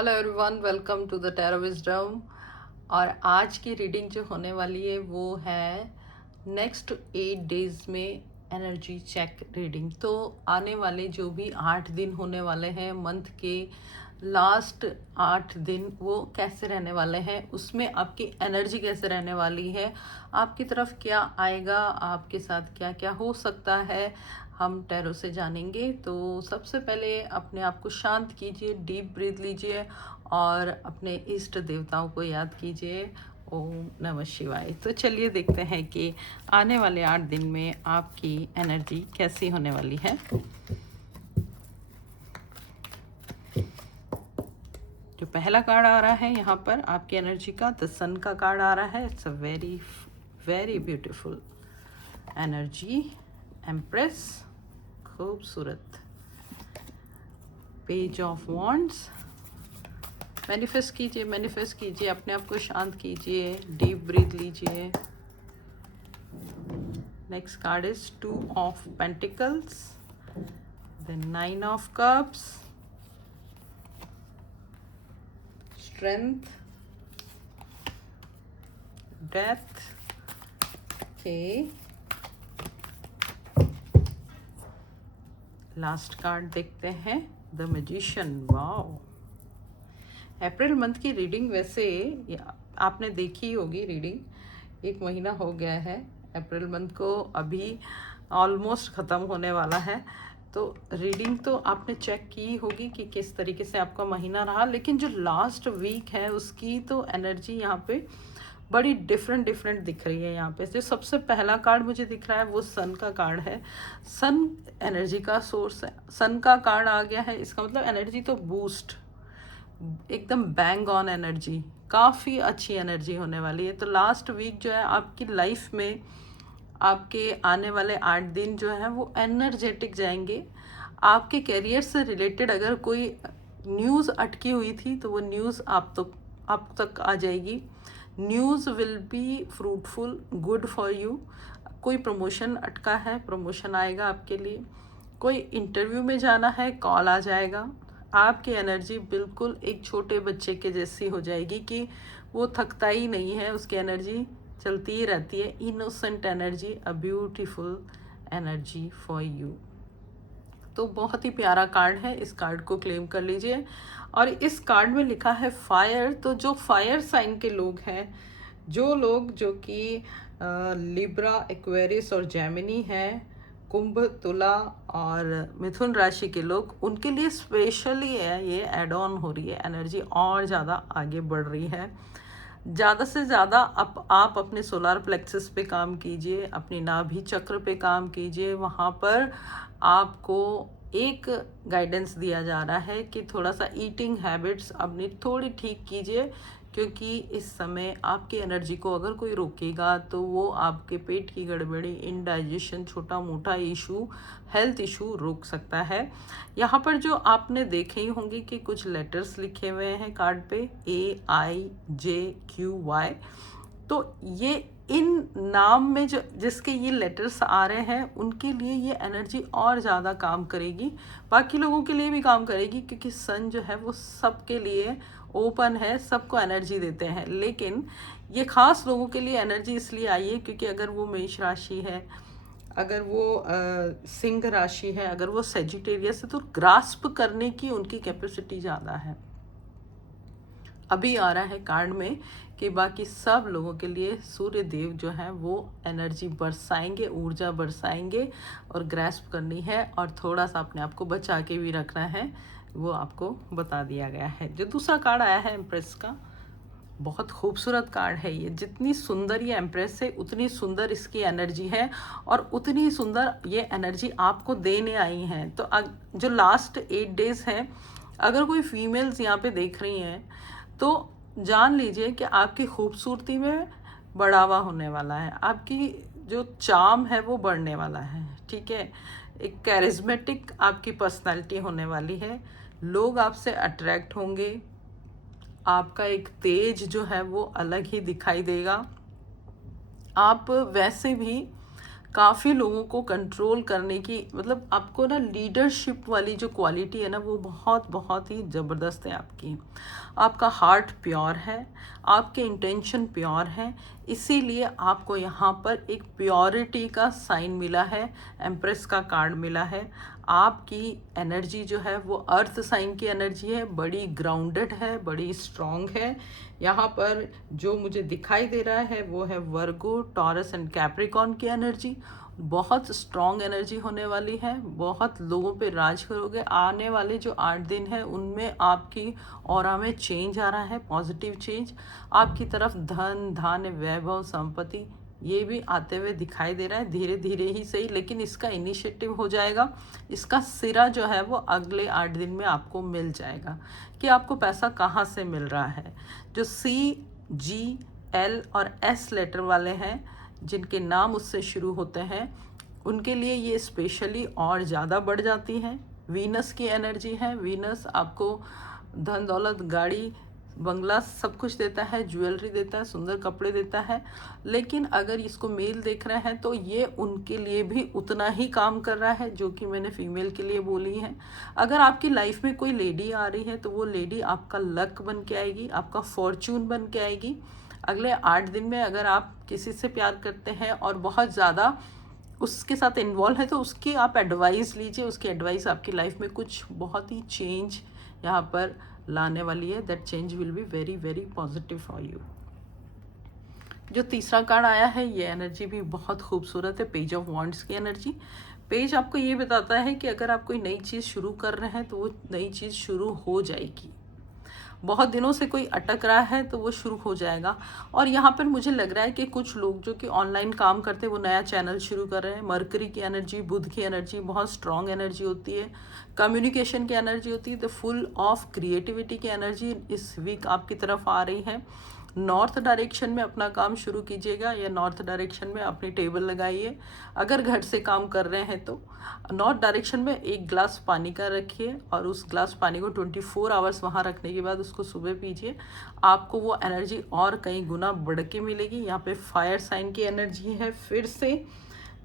Hello everyone, welcome to the tarot wisdom. और आज की रीडिंग जो होने वाली है वो है नेक्स्ट 8 डेज में एनर्जी चेक रीडिंग। तो आने वाले जो भी 8 दिन होने वाले हैं, मंथ के लास्ट 8 दिन वो कैसे रहने वाले हैं, उसमें आपकी एनर्जी कैसे रहने वाली है, आपकी तरफ क्या आएगा, आपके साथ क्या क्या हो सकता है, हम टैरो से जानेंगे। तो सबसे पहले अपने आप को शांत कीजिए, डीप ब्रीथ लीजिए और अपने इष्ट देवताओं को याद कीजिए। ओम नमः शिवाय। तो चलिए देखते हैं कि आने वाले 8 दिन में आपकी एनर्जी कैसी होने वाली है। जो पहला कार्ड आ रहा है यहाँ पर आपकी एनर्जी का, द सन का कार्ड आ रहा है। It's a very very beautiful energy, empress, खूबसूरत। Page of wands. मैनिफेस्ट कीजिए, अपने आप को शांत कीजिए, डीप ब्रीथ लीजिए। Next card is 2 of pentacles, then 9 of cups, strength, death. Okay, last card देखते हैं, the magician. Wow, April month की रीडिंग वैसे आपने देखी होगी। रीडिंग 1 महीना हो गया है, अप्रैल मंथ को अभी ऑलमोस्ट ख़त्म होने वाला है। तो रीडिंग तो आपने चेक की होगी कि किस तरीके से आपका महीना रहा, लेकिन जो लास्ट वीक है उसकी तो एनर्जी यहाँ पे बड़ी डिफरेंट दिख रही है। यहाँ पे जो सबसे पहला कार्ड मुझे दिख रहा है वो सन का कार्ड है। सन एनर्जी का सोर्स है, सन का कार्ड आ गया है, इसका मतलब एनर्जी तो बूस्ट, एकदम बैंग ऑन एनर्जी, काफ़ी अच्छी एनर्जी होने वाली है। तो लास्ट वीक जो है आपकी लाइफ में, आपके आने वाले 8 दिन जो है वो एनर्जेटिक जाएंगे। आपके करियर से रिलेटेड अगर कोई न्यूज़ अटकी हुई थी तो वो न्यूज़ आप तक आ जाएगी। News will be fruitful, good for you. कोई प्रमोशन अटका है, प्रमोशन आएगा आपके लिए। कोई इंटरव्यू में जाना है, कॉल आ जाएगा। आपकी एनर्जी बिल्कुल एक छोटे बच्चे के जैसी हो जाएगी कि वो थकता ही नहीं है, उसकी एनर्जी चलती ही रहती है। Innocent energy, a beautiful energy for you. तो बहुत ही प्यारा कार्ड है, इस कार्ड को क्लेम कर लीजिए। और इस कार्ड में लिखा है फायर। तो जो फायर साइन के लोग हैं, जो लोग जो कि लिब्रा, एक्वेरियस और जेमिनी हैं, कुंभ, तुला और मिथुन राशि के लोग, उनके लिए स्पेशली है ये ऐड ऑन हो रही है, एनर्जी और ज़्यादा आगे बढ़ रही है। ज़्यादा से ज़्यादा आप अपने सोलार प्लेक्सस पे काम कीजिए, अपनी नाभि चक्र पे काम कीजिए। वहाँ पर आपको एक गाइडेंस दिया जा रहा है कि थोड़ा सा ईटिंग हैबिट्स अपनी थोड़ी ठीक कीजिए, क्योंकि इस समय आपकी एनर्जी को अगर कोई रोकेगा तो वो आपके पेट की गड़बड़ी, इनडाइजेशन, छोटा मोटा इशू, हेल्थ इशू रोक सकता है। यहाँ पर जो आपने देखे ही होंगे कि कुछ लेटर्स लिखे हुए हैं कार्ड पे, AIJQY। तो ये इन नाम में जो जिसके ये लेटर्स आ रहे हैं उनके लिए ये एनर्जी और ज़्यादा काम करेगी। बाकी लोगों के लिए भी काम करेगी, क्योंकि सन जो है वो सबके लिए ओपन है, सबको एनर्जी देते हैं। लेकिन ये खास लोगों के लिए एनर्जी इसलिए आई है क्योंकि अगर वो मेष राशि है, अगर वो सिंह राशि है, अगर वो सेजिटेरियस है, तो ग्रास्प करने की उनकी कैपेसिटी ज़्यादा है। अभी आ रहा है कार्ड में कि बाकी सब लोगों के लिए सूर्य देव जो है वो एनर्जी बरसाएंगे, ऊर्जा बरसाएंगे, और ग्रैस्प करनी है और थोड़ा सा अपने आप को बचा के भी रखना है, वो आपको बता दिया गया है। जो दूसरा कार्ड आया है एम्प्रेस का, बहुत खूबसूरत कार्ड है ये। जितनी सुंदर ये एम्प्रेस है उतनी सुंदर इसकी एनर्जी है, और उतनी सुंदर ये एनर्जी आपको देने आई है। तो जो लास्ट 8 डेज हैं, अगर कोई फीमेल्स यहाँ पे देख रही हैं तो जान लीजिए कि आपकी खूबसूरती में बढ़ावा होने वाला है, आपकी जो चार्म है वो बढ़ने वाला है, ठीक है। एक कैरिज्मेटिक आपकी पर्सनालिटी होने वाली है, लोग आपसे अट्रैक्ट होंगे, आपका एक तेज जो है वो अलग ही दिखाई देगा। आप वैसे भी काफ़ी लोगों को कंट्रोल करने की, मतलब आपको ना लीडरशिप वाली जो क्वालिटी है ना वो बहुत बहुत ही ज़बरदस्त है आपकी। आपका हार्ट प्योर है, आपके इंटेंशन प्योर है, इसीलिए आपको यहाँ पर एक प्योरिटी का साइन मिला है, एम्प्रेस का कार्ड मिला है। आपकी एनर्जी जो है वो अर्थ साइन की एनर्जी है, बड़ी ग्राउंडेड है, बड़ी स्ट्रॉन्ग है। यहाँ पर जो मुझे दिखाई दे रहा है वो है वर्गो, टॉरस एंड कैप्रिकॉन की एनर्जी। बहुत स्ट्रॉन्ग एनर्जी होने वाली है, बहुत लोगों पे राज करोगे। आने वाले जो 8 दिन है उनमें आपकी ऑरा में चेंज आ रहा है, पॉजिटिव चेंज। आपकी तरफ धन, धान्य, वैभव, संपत्ति ये भी आते हुए दिखाई दे रहा है, धीरे धीरे ही सही, लेकिन इसका इनिशिएटिव हो जाएगा। इसका सिरा जो है वो अगले 8 दिन में आपको मिल जाएगा कि आपको पैसा कहाँ से मिल रहा है। जो CGL और S लेटर वाले हैं, जिनके नाम उससे शुरू होते हैं, उनके लिए ये स्पेशली और ज़्यादा बढ़ जाती है। वीनस की एनर्जी है, वीनस आपको धन दौलत, गाड़ी, बंगला सब कुछ देता है, ज्वेलरी देता है, सुंदर कपड़े देता है। लेकिन अगर इसको मेल देख रहे हैं तो ये उनके लिए भी उतना ही काम कर रहा है जो कि मैंने फीमेल के लिए बोली है। अगर आपकी लाइफ में कोई लेडी आ रही है तो वो लेडी आपका लक बन के आएगी, आपका फॉर्चून बन के आएगी। अगले 8 दिन में अगर आप किसी से प्यार करते हैं और बहुत ज़्यादा उसके साथ इन्वॉल्व है तो उसकी आप एडवाइस लीजिए, उसकी एडवाइस आपकी लाइफ में कुछ बहुत ही चेंज यहाँ पर लाने वाली है। That change will be very very positive for you. जो तीसरा कार्ड आया है ये एनर्जी भी बहुत खूबसूरत है, पेज ऑफ वॉन्ड्स की एनर्जी। पेज आपको ये बताता है कि अगर आप कोई नई चीज़ शुरू कर रहे हैं तो वो नई चीज़ शुरू हो जाएगी। बहुत दिनों से कोई अटक रहा है तो वो शुरू हो जाएगा। और यहाँ पर मुझे लग रहा है कि कुछ लोग जो कि ऑनलाइन काम करते हैं वो नया चैनल शुरू कर रहे हैं। मरकरी की एनर्जी, बुध की एनर्जी बहुत स्ट्रॉन्ग एनर्जी होती है, कम्युनिकेशन की एनर्जी होती है, द फुल ऑफ क्रिएटिविटी की एनर्जी इस वीक आपकी तरफ आ रही है। नॉर्थ डायरेक्शन में अपना काम शुरू कीजिएगा या नॉर्थ डायरेक्शन में अपनी टेबल लगाइए। अगर घर से काम कर रहे हैं तो नॉर्थ डायरेक्शन में एक ग्लास पानी का रखिए और उस ग्लास पानी को 24 आवर्स वहाँ रखने के बाद उसको सुबह पीजिए। आपको वो एनर्जी और कई गुना बढ़ के मिलेगी। यहाँ पे फायर साइन की एनर्जी है फिर से,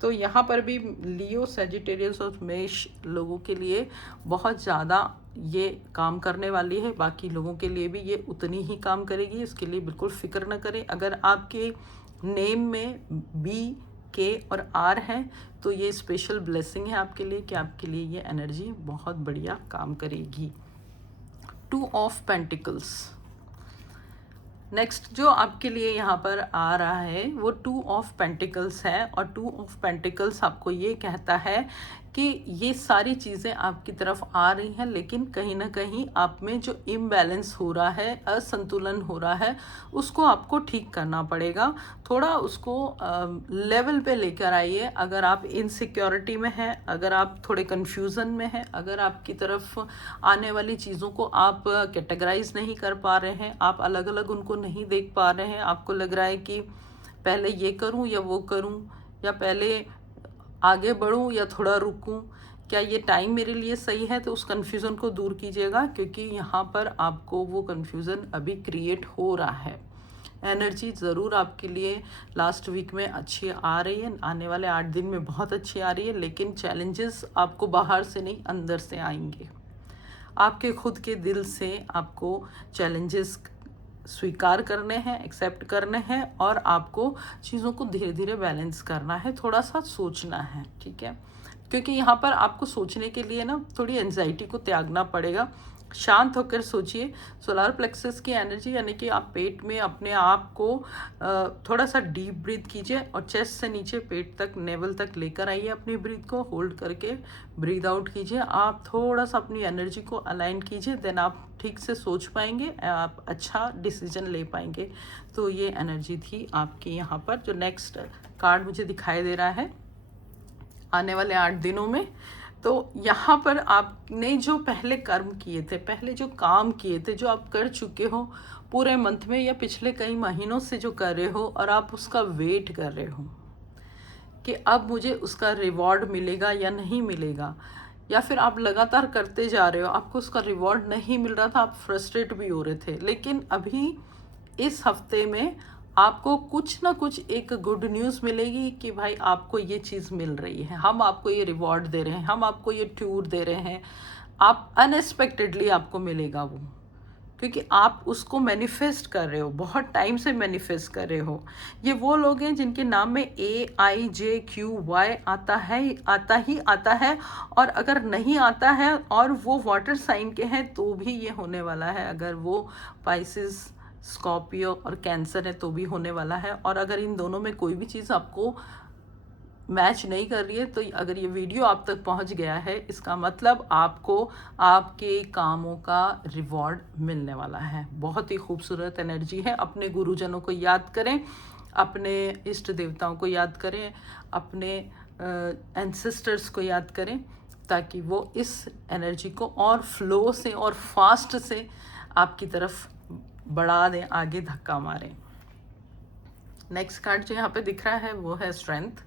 तो यहाँ पर भी लियो, सेजिटेरियस और मेष लोगों के लिए बहुत ज़्यादा ये काम करने वाली है। बाकी लोगों के लिए भी ये उतनी ही काम करेगी, इसके लिए बिल्कुल फिक्र न करें। अगर आपके नेम में B, K और R है तो ये स्पेशल ब्लेसिंग है आपके लिए कि आपके लिए ये एनर्जी बहुत बढ़िया काम करेगी। 2 ऑफ पेंटिकल्स नेक्स्ट जो आपके लिए यहाँ पर आ रहा है वो 2 ऑफ पेंटिकल्स है। और 2 ऑफ पेंटिकल्स आपको ये कहता है कि ये सारी चीज़ें आपकी तरफ आ रही हैं, लेकिन कहीं ना कहीं आप में जो इम्बैलेंस हो रहा है, असंतुलन हो रहा है, उसको आपको ठीक करना पड़ेगा। थोड़ा उसको लेवल पे लेकर आइए। अगर आप इनसिक्योरिटी में हैं, अगर आप थोड़े कन्फ्यूज़न में हैं, अगर आपकी तरफ आने वाली चीज़ों को आप कैटेगराइज नहीं कर पा रहे हैं, आप अलग अलग उनको नहीं देख पा रहे हैं, आपको लग रहा है कि पहले ये करूं या वो करूं, या पहले आगे बढ़ूं या थोड़ा रुकूं, क्या ये टाइम मेरे लिए सही है, तो उस कन्फ्यूज़न को दूर कीजिएगा क्योंकि यहाँ पर आपको वो कन्फ्यूज़न अभी क्रिएट हो रहा है। एनर्जी ज़रूर आपके लिए लास्ट वीक में अच्छी आ रही है, आने वाले 8 दिन में बहुत अच्छी आ रही है, लेकिन चैलेंजेस आपको बाहर से नहीं अंदर से आएंगे। आपके खुद के दिल से आपको चैलेंजेस स्वीकार करने हैं, एक्सेप्ट करने हैं और आपको चीज़ों को धीरे धीरे बैलेंस करना है, थोड़ा सा सोचना है, ठीक है। क्योंकि यहाँ पर आपको सोचने के लिए ना थोड़ी एंजाइटी को त्यागना पड़ेगा। शांत होकर सोचिए। सोलार प्लेक्सस की एनर्जी यानी कि आप पेट में अपने आप को थोड़ा सा डीप ब्रीथ कीजिए और चेस्ट से नीचे पेट तक, नेवल तक लेकर आइए। अपनी ब्रीथ को होल्ड करके ब्रीथ आउट कीजिए। आप थोड़ा सा अपनी एनर्जी को अलाइन कीजिए, देन आप ठीक से सोच पाएंगे, आप अच्छा डिसीजन ले पाएंगे। तो ये एनर्जी थी आपकी यहाँ पर। जो नेक्स्ट कार्ड मुझे दिखाई दे रहा है आने वाले 8 दिनों में, तो यहाँ पर आपने जो पहले कर्म किए थे, पहले जो काम किए थे, जो आप कर चुके हो पूरे मंथ में या पिछले कई महीनों से जो कर रहे हो और आप उसका वेट कर रहे हो कि अब मुझे उसका रिवॉर्ड मिलेगा या नहीं मिलेगा, या फिर आप लगातार करते जा रहे हो, आपको उसका रिवॉर्ड नहीं मिल रहा था, आप फ्रस्ट्रेट भी हो रहे थे, लेकिन अभी इस हफ्ते में आपको कुछ ना कुछ एक गुड न्यूज़ मिलेगी कि भाई आपको ये चीज़ मिल रही है, हम आपको ये रिवॉर्ड दे रहे हैं, हम आपको ये टूर दे रहे हैं। आप अनएक्सपेक्टेडली आपको मिलेगा वो, क्योंकि आप उसको मैनिफेस्ट कर रहे हो, बहुत टाइम से मैनिफेस्ट कर रहे हो। ये वो लोग हैं जिनके नाम में AIJQY आता है। और अगर नहीं आता है और वो वाटर साइन के हैं तो भी ये होने वाला है। अगर वो पाइसिस, स्कॉर्पियो और कैंसर है तो भी होने वाला है। और अगर इन दोनों में कोई भी चीज़ आपको मैच नहीं कर रही है तो अगर ये वीडियो आप तक पहुंच गया है, इसका मतलब आपको आपके कामों का रिवॉर्ड मिलने वाला है। बहुत ही खूबसूरत एनर्जी है। अपने गुरुजनों को याद करें, अपने इष्ट देवताओं को याद करें, अपने एंसेस्टर्स को याद करें, ताकि वो इस एनर्जी को और फ्लो से और फास्ट से आपकी तरफ बढ़ा दें, आगे धक्का मारें। नेक्स्ट कार्ड जो यहाँ पे दिख रहा है वो है स्ट्रेंथ।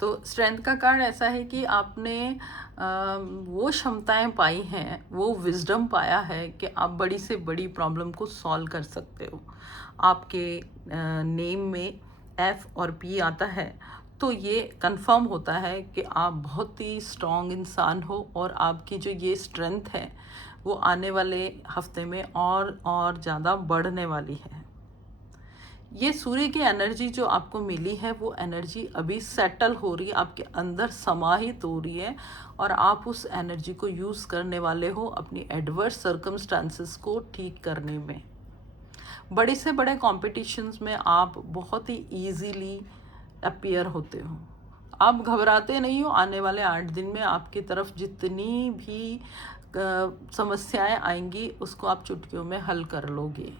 तो स्ट्रेंथ का कार्ड ऐसा है कि आपने वो क्षमताएं पाई हैं, वो विजडम पाया है कि आप बड़ी से बड़ी प्रॉब्लम को सॉल्व कर सकते हो। आपके नेम में F और P आता है तो ये कंफर्म होता है कि आप बहुत ही स्ट्रॉन्ग इंसान हो और आपकी जो ये स्ट्रेंथ है वो आने वाले हफ्ते में और ज़्यादा बढ़ने वाली है। ये सूर्य की एनर्जी जो आपको मिली है वो एनर्जी अभी सेटल हो रही है, आपके अंदर समाहित हो रही है और आप उस एनर्जी को यूज़ करने वाले हो अपनी एडवर्स सर्कमस्टांसेस को ठीक करने में। बड़े से बड़े कॉम्पिटिशन्स में आप बहुत ही ईजीली अपीयर होते हो। आप घबराते नहीं हो। आने वाले 8 दिन में आपकी तरफ जितनी भी समस्याएं आएंगी उसको आप चुटकियों में हल कर लोगे।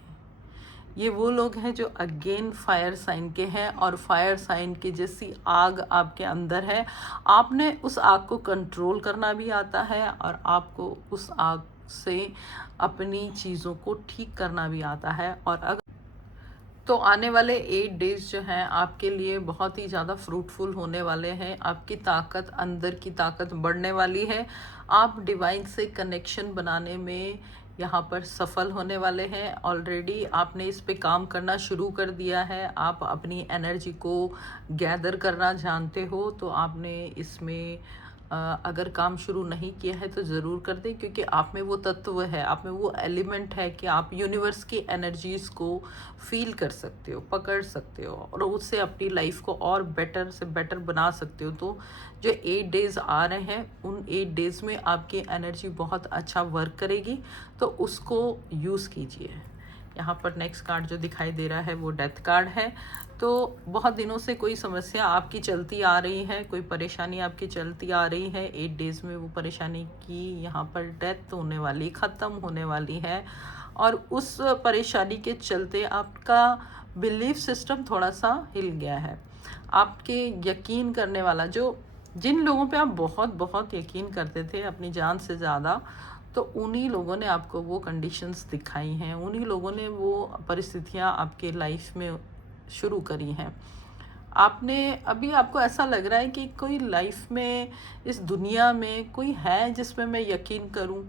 ये वो लोग हैं जो अगेन फायर साइन के हैं और फायर साइन की जैसी आग आपके अंदर है। आपने उस आग को कंट्रोल करना भी आता है और आपको उस आग से अपनी चीज़ों को ठीक करना भी आता है। और अगर तो आने वाले 8 डेज जो हैं आपके लिए बहुत ही ज़्यादा फ्रूटफुल होने वाले हैं। आपकी ताकत, अंदर की ताकत बढ़ने वाली है। आप डिवाइन से कनेक्शन बनाने में यहाँ पर सफल होने वाले हैं। ऑलरेडी आपने इस पे काम करना शुरू कर दिया है। आप अपनी एनर्जी को गैदर करना जानते हो तो आपने इसमें अगर काम शुरू नहीं किया है तो ज़रूर कर दें, क्योंकि आप में वो तत्व है, आप में वो एलिमेंट है कि आप यूनिवर्स की एनर्जीज़ को फील कर सकते हो, पकड़ सकते हो और उससे अपनी लाइफ को और बेटर से बेटर बना सकते हो। तो जो 8 डेज़ आ रहे हैं उन 8 डेज़ में आपकी एनर्जी बहुत अच्छा वर्क करेगी, तो उसको यूज़ कीजिए। यहाँ पर नेक्स्ट कार्ड जो दिखाई दे रहा है वो डेथ कार्ड है। तो बहुत दिनों से कोई समस्या आपकी चलती आ रही है, कोई परेशानी आपकी चलती आ रही है। 8 डेज़ में वो परेशानी की यहाँ पर डेथ होने वाली, ख़त्म होने वाली है। और उस परेशानी के चलते आपका बिलीफ सिस्टम थोड़ा सा हिल गया है। आपके यकीन करने वाला जो जिन लोगों पे आप बहुत बहुत यकीन करते थे अपनी जान से ज़्यादा, तो उन्हीं लोगों ने आपको वो कंडीशंस दिखाई हैं, उन्हीं लोगों ने वो परिस्थितियाँ आपके लाइफ में शुरू करी हैं। आपने अभी आपको ऐसा लग रहा है कि कोई लाइफ में, इस दुनिया में कोई है जिसमें मैं यकीन करूं,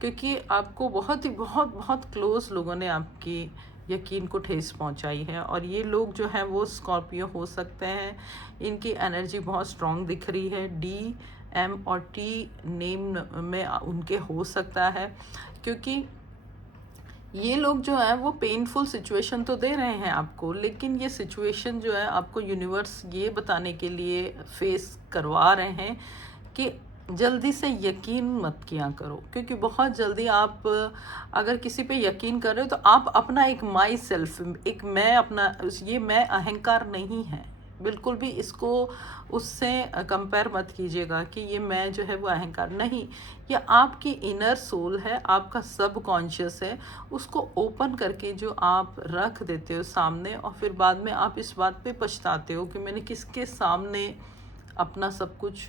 क्योंकि आपको बहुत ही बहुत बहुत क्लोज लोगों ने आपकी यकीन को ठेस पहुंचाई है। और ये लोग जो हैं वो स्कॉर्पियो हो सकते हैं। इनकी एनर्जी बहुत स्ट्रांग दिख रही है। DM और T नेम में उनके हो सकता है, क्योंकि ये लोग जो है वो पेनफुल सिचुएशन तो दे रहे हैं आपको, लेकिन ये सिचुएशन जो है आपको यूनिवर्स ये बताने के लिए फेस करवा रहे हैं कि जल्दी से यकीन मत किया करो। क्योंकि बहुत जल्दी आप अगर किसी पे यकीन कर रहे हो तो आप अपना एक माई सेल्फ, एक मैं, अपना ये मैं अहंकार नहीं है बिल्कुल भी। इसको उससे कंपेयर मत कीजिएगा कि ये मैं जो है वो अहंकार नहीं। ये आपकी इनर सोल है, आपका सब कॉन्शियस है। उसको ओपन करके जो आप रख देते हो सामने और फिर बाद में आप इस बात पे पछताते हो कि मैंने किसके सामने अपना सब कुछ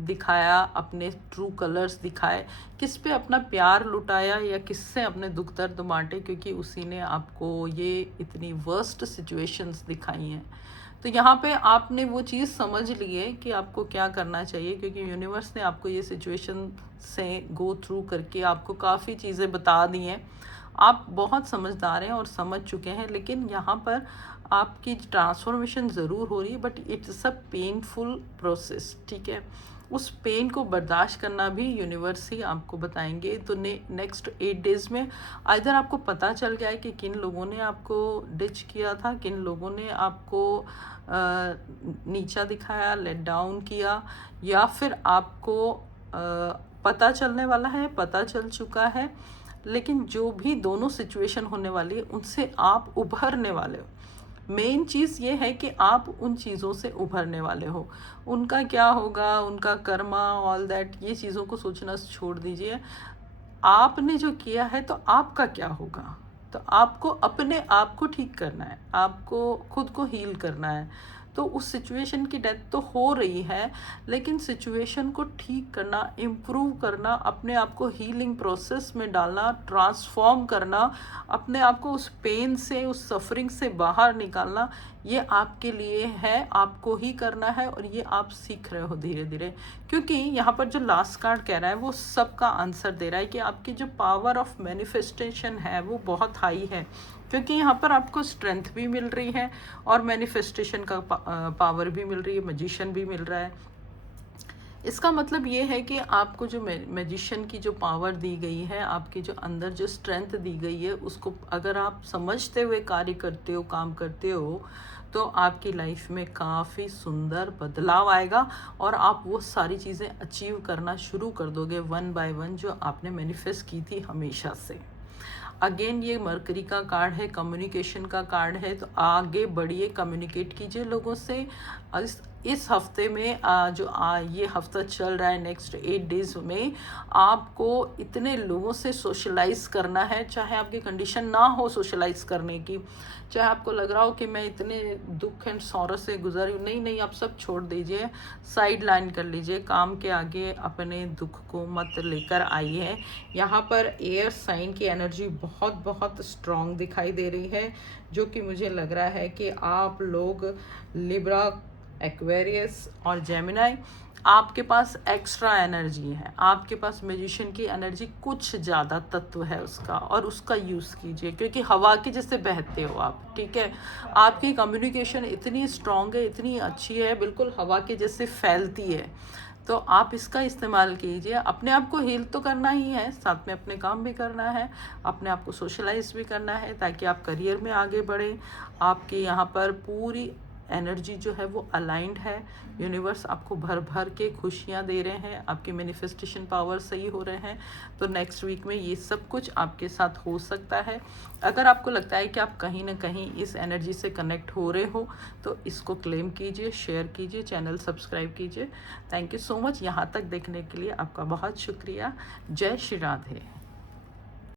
दिखाया, अपने ट्रू कलर्स दिखाए, किस पे अपना प्यार लुटाया या किससे अपने दुख दर्द बांटे, क्योंकि उसी ने आपको ये इतनी वर्स्ट सिचुएशंस दिखाई हैं। तो यहाँ पे आपने वो चीज़ समझ ली है कि आपको क्या करना चाहिए, क्योंकि यूनिवर्स ने आपको ये सिचुएशन से गो थ्रू करके आपको काफ़ी चीज़ें बता दी हैं। आप बहुत समझदार हैं और समझ चुके हैं, लेकिन यहाँ पर आपकी ट्रांसफॉर्मेशन ज़रूर हो रही है, but it's a painful process, ठीक है। उस पेन को बर्दाश्त करना भी यूनिवर्स ही आपको बताएंगे। तो नेक्स्ट 8 डेज़ में आइदर आपको पता चल गया है कि किन लोगों ने आपको डिच किया था, किन लोगों ने आपको नीचा दिखाया, लेट डाउन किया, या फिर आपको पता चलने वाला है, पता चल चुका है। लेकिन जो भी दोनों सिचुएशन होने वाली है उनसे आप उभरने वाले हो। मेन चीज़ ये है कि आप उन चीज़ों से उभरने वाले हो। उनका क्या होगा, उनका कर्मा, ऑल दैट, ये चीज़ों को सोचना छोड़ दीजिए। आपने जो किया है तो आपका क्या होगा। तो आपको अपने आप को ठीक करना है, आपको खुद को हील करना है। तो उस सिचुएशन की डेथ तो हो रही है, लेकिन सिचुएशन को ठीक करना, इम्प्रूव करना, अपने आप को हीलिंग प्रोसेस में डालना, ट्रांसफॉर्म करना, अपने आप को उस पेन से, उस सफरिंग से बाहर निकालना, ये आपके लिए है, आपको ही करना है। और ये आप सीख रहे हो धीरे धीरे, क्योंकि यहाँ पर जो लास्ट कार्ड कह रहा है वो सबका आंसर दे रहा है कि आपकी जो पावर ऑफ मैनिफेस्टेशन है वो बहुत हाई है, क्योंकि यहाँ पर आपको स्ट्रेंथ भी मिल रही है और मैनिफेस्टेशन का पावर भी मिल रही है, मैजिशियन भी मिल रहा है। इसका मतलब ये है कि आपको जो मैजिशियन की जो पावर दी गई है, आपके जो अंदर जो स्ट्रेंथ दी गई है, उसको अगर आप समझते हुए कार्य करते हो, काम करते हो, तो आपकी लाइफ में काफ़ी सुंदर बदलाव आएगा और आप वो सारी चीज़ें अचीव करना शुरू कर दोगे वन बाय वन, जो आपने मैनिफेस्ट की थी हमेशा से। अगेन ये मरकरी का कार्ड है, कम्युनिकेशन का कार्ड है। तो आगे बढ़िए, कम्युनिकेट कीजिए लोगों से। इस हफ्ते में ये हफ्ता चल रहा है, नेक्स्ट 8 डेज़ में आपको इतने लोगों से सोशलाइज करना है, चाहे आपकी कंडीशन ना हो सोशलाइज करने की, चाहे आपको लग रहा हो कि मैं इतने दुख एंड सौरव से गुजरी हूँ, नहीं, आप सब छोड़ दीजिए, साइड लाइन कर लीजिए, काम के आगे अपने दुख को मत लेकर आइए। यहाँ पर एयर साइन की एनर्जी बहुत बहुत स्ट्रॉन्ग दिखाई दे रही है, जो कि मुझे लग रहा है कि आप लोग लिब्रा, एक्वेरियस और जेमिनाई, आपके पास एक्स्ट्रा एनर्जी है, आपके पास मैजिशियन की एनर्जी कुछ ज़्यादा तत्व है उसका, और उसका यूज़ कीजिए, क्योंकि हवा के जैसे बहते हो आप, ठीक है। आपकी कम्युनिकेशन इतनी स्ट्रॉन्ग है, इतनी अच्छी है, बिल्कुल हवा के जैसे फैलती है। तो आप इसका इस्तेमाल कीजिए। अपने आप को हील तो करना ही है, साथ में अपने काम भी करना है, अपने आप को सोशलाइज भी करना है, ताकि आप करियर में आगे बढ़ें। आपके यहाँ पर पूरी एनर्जी जो है वो अलाइंड है, यूनिवर्स आपको भर भर के खुशियाँ दे रहे हैं, आपके मैनिफेस्टेशन पावर सही हो रहे हैं। तो नेक्स्ट वीक में ये सब कुछ आपके साथ हो सकता है। अगर आपको लगता है कि आप कहीं ना कहीं इस एनर्जी से कनेक्ट हो रहे हो, तो इसको क्लेम कीजिए, शेयर कीजिए, चैनल सब्सक्राइब कीजिए। थैंक यू सो मच, यहाँ तक देखने के लिए आपका बहुत शुक्रिया। जय श्री राधे।